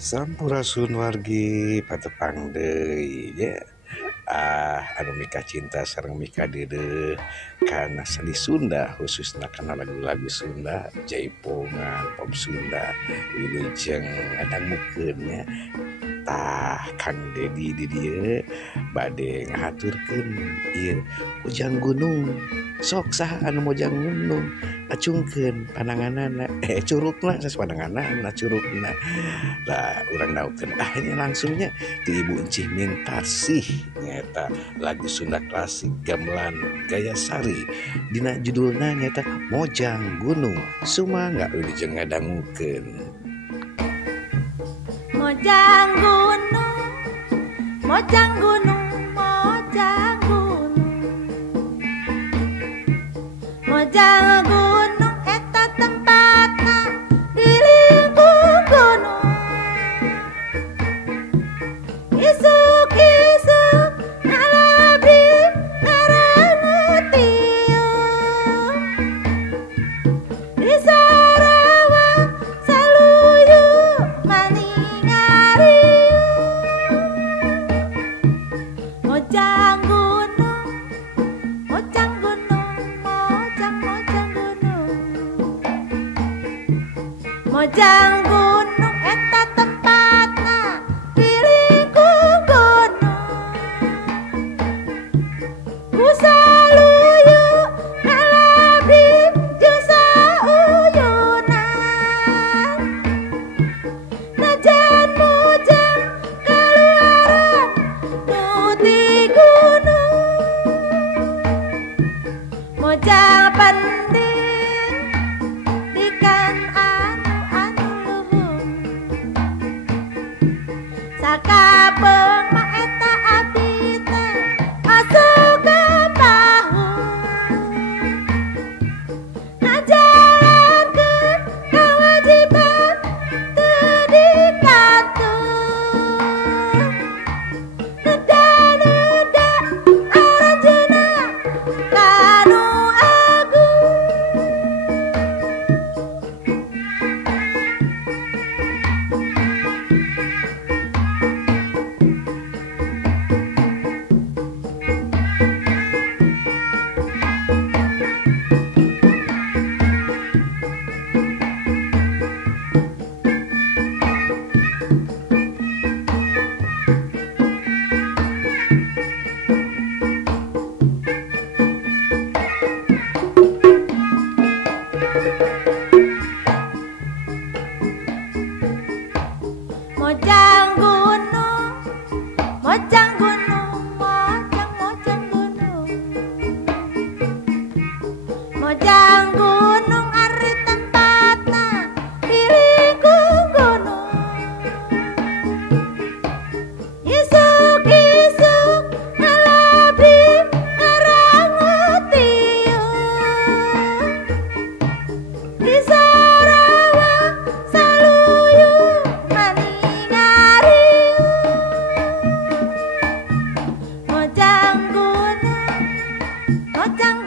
Sampurasun wargi patepang deui nya. Anu mika cinta sareng mika deudeuh kana seni Sunda khususna kana lagu-lagu Sunda, jaipongan, pop Sunda, wilujeng ngadangukeun nya. Tah Kang Dedi di dieu bade ngahaturkeun ieu Ujang Gunung. Sok saha anu mojang gunung acungkeun pananganana curugna sanes pananganana curugna. Lah urang naukeun nya langsungnya ti Ibu Encih Mintasih nyata lagu Sunda klasik gamelan Gaya Sari dina judulna nyata Mojang Gunung. Sumangga wilujeng ngadangukeun. Mojang gunung, mojang gunung, mojang gunung, mojang gunung eta tempatna di lingkung gunung. Isuk-isuk ngalabri ngaranutiung di Sarawak saluyu maningari. Mojang gunung, mojang gunung, mojang gunung, mojang gunung eta tempatna di lingkung gunung. Ku saluyu ngalabri jeung sauyunan. Najan mojang kaluaran nu ti gunung. Mojang penting dikan anu luhung. Sakapeung mah eta abdi teh asup ka pahung. Ngajalankeun kawajiban teu dikantung. Neda-neda aranjeunna kanu agung. Mojang gunung, mojang gunung, mojang gunung, mojang gunung ari tempatna di lingkung gunung. Isuk-isuk ngalabri ngarangutiung di Sarawak saluyu maningari. Mojang gunung, mojang